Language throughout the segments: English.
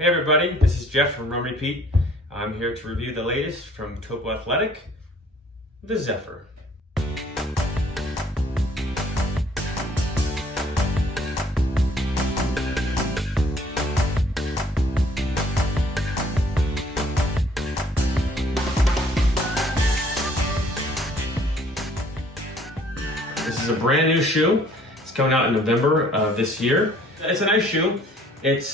Hey everybody, this is Jeff from RunRepeat. I'm here to review the latest from Topo Athletic, the Zephyr. This is a brand new shoe. It's coming out in November of this year. It's a nice shoe. It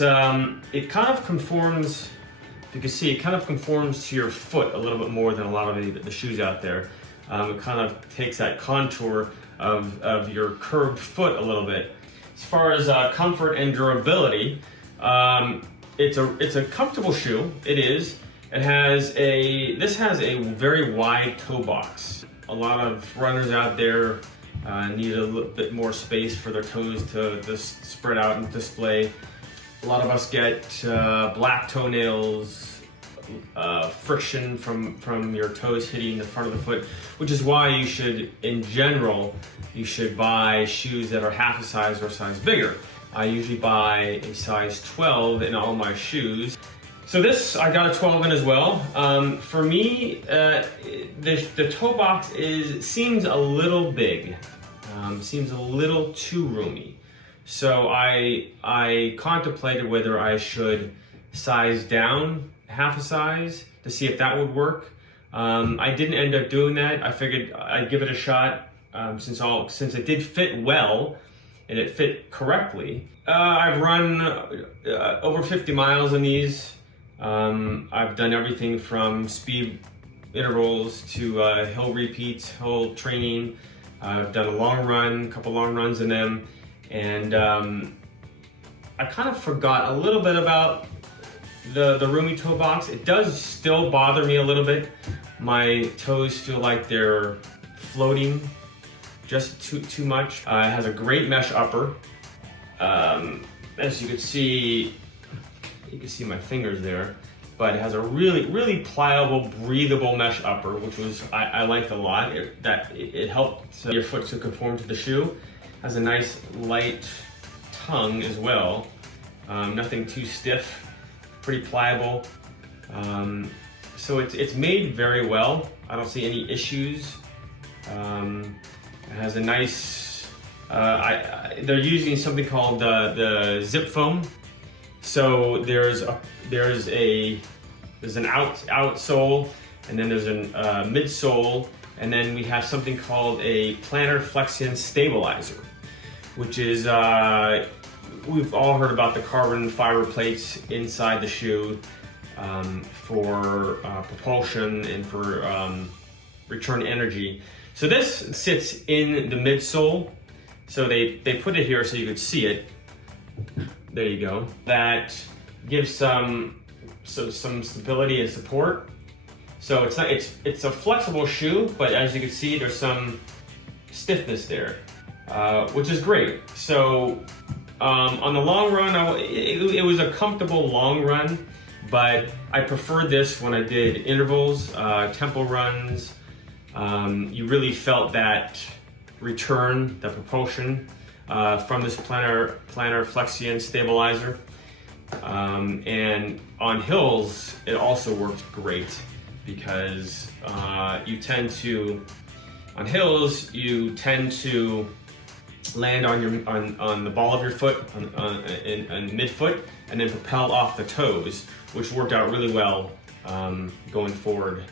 kind of conforms, if you can see, it kind of conforms to your foot a little bit more than a lot of the shoes out there. It kind of takes that contour of your curved foot a little bit. As far as comfort and durability, it's a comfortable shoe. It is. This has a very wide toe box. A lot of runners out there need a little bit more space for their toes to just spread out and display. A lot of us get black toenails, friction from your toes hitting the front of the foot, which is why you should, in general, you should buy shoes that are half a size or a size bigger. I usually buy a size 12 in all my shoes. So this, I got a 12 in as well. For me, the toe box seems a little big, seems a little too roomy. So I contemplated whether I should size down half a size to see if that would work. I didn't end up doing that. I figured I'd give it a shot since it did fit well and it fit correctly. I've run over 50 miles in these. I've done everything from speed intervals to hill repeats, hill training. I've done a couple long runs in them. And I kind of forgot a little bit about the roomy toe box. It does still bother me a little bit. My toes feel like they're floating just too much. It has a great mesh upper. As you can see my fingers there, but it has a really pliable, breathable mesh upper, which I liked a lot. It helped your foot to conform to the shoe. Has a nice light tongue as well. Nothing too stiff, pretty pliable. So it's made very well. I don't see any issues. It has a nice, they're using something called the zip foam. So there's an outsole, and then there's a midsole, and then we have something called a plantar flexion stabilizer, which is, we've all heard about the carbon fiber plates inside the shoe for propulsion and for return energy. So this sits in the midsole. So they put it here so you could see it. There you go. That gives some stability and support. So it's a flexible shoe, but as you can see, there's some stiffness there, which is great. So on the long run, it was a comfortable long run, but I preferred this when I did intervals, tempo runs. You really felt that return, the propulsion from this plantar flexion stabilizer. And on hills, it also worked great because on hills, you tend to land on the ball of your foot, on midfoot, and then propel off the toes, which worked out really well going forward.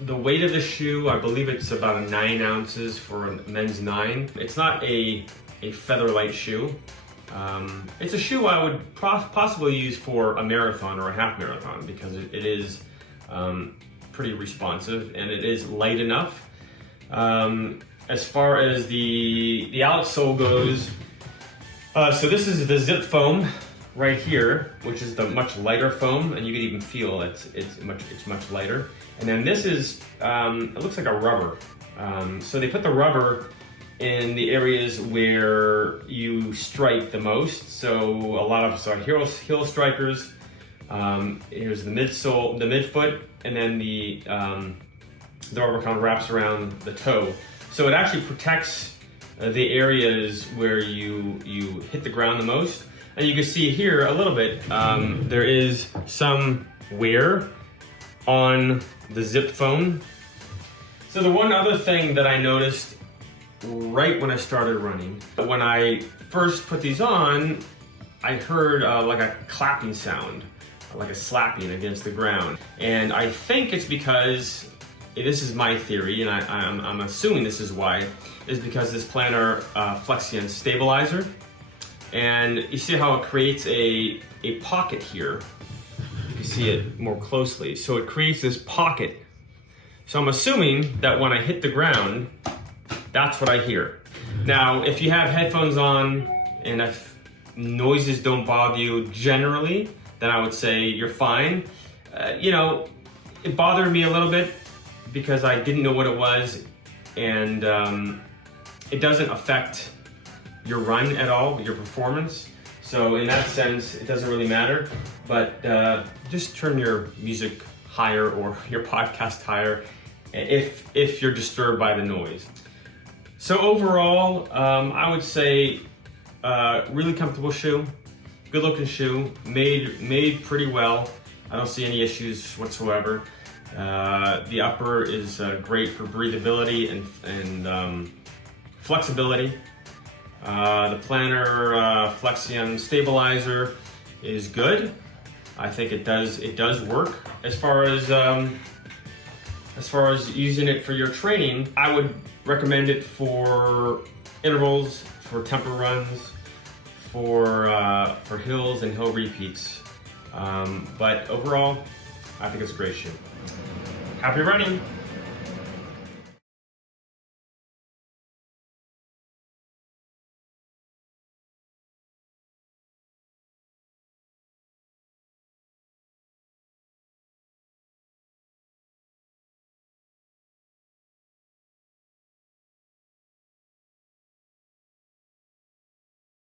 The weight of the shoe, I believe it's about 9 ounces for a men's 9. It's not a feather light shoe. It's a shoe I would possibly use for a marathon or a half marathon because it is pretty responsive and it is light enough. As far as the outsole goes, so this is the zip foam right here, which is the much lighter foam, and you can even feel it's much lighter. And then this is it looks like a rubber. So they put the rubber in the areas where you strike the most. So a lot of us are heel strikers. Here's the midsole, the midfoot, and then the rubber kind of wraps around the toe. So it actually protects the areas where you hit the ground the most. And you can see here a little bit, there is some wear on the zip phone. So the one other thing that I noticed right when I started running, when I first put these on, I heard like a clapping sound, like a slapping against the ground. And I think it's because, this is my theory, and I'm assuming this is why, is because this Plantar Flexion stabilizer. And you see how it creates a pocket here. You can see it more closely. So it creates this pocket. So I'm assuming that when I hit the ground, that's what I hear. Now, if you have headphones on and if noises don't bother you generally, then I would say you're fine. You know, it bothered me a little bit because I didn't know what it was, and it doesn't affect your run at all, your performance. So in that sense, it doesn't really matter, but just turn your music higher or your podcast higher if you're disturbed by the noise. So overall, I would say really comfortable shoe, good looking shoe, made pretty well. I don't see any issues whatsoever. The upper is great for breathability and flexibility. The Plantar Flexion stabilizer is good. I think it does work. As far as using it for your training, I would recommend it for intervals, for tempo runs, for hills and hill repeats. But overall, I think it's a great shoe. Happy running!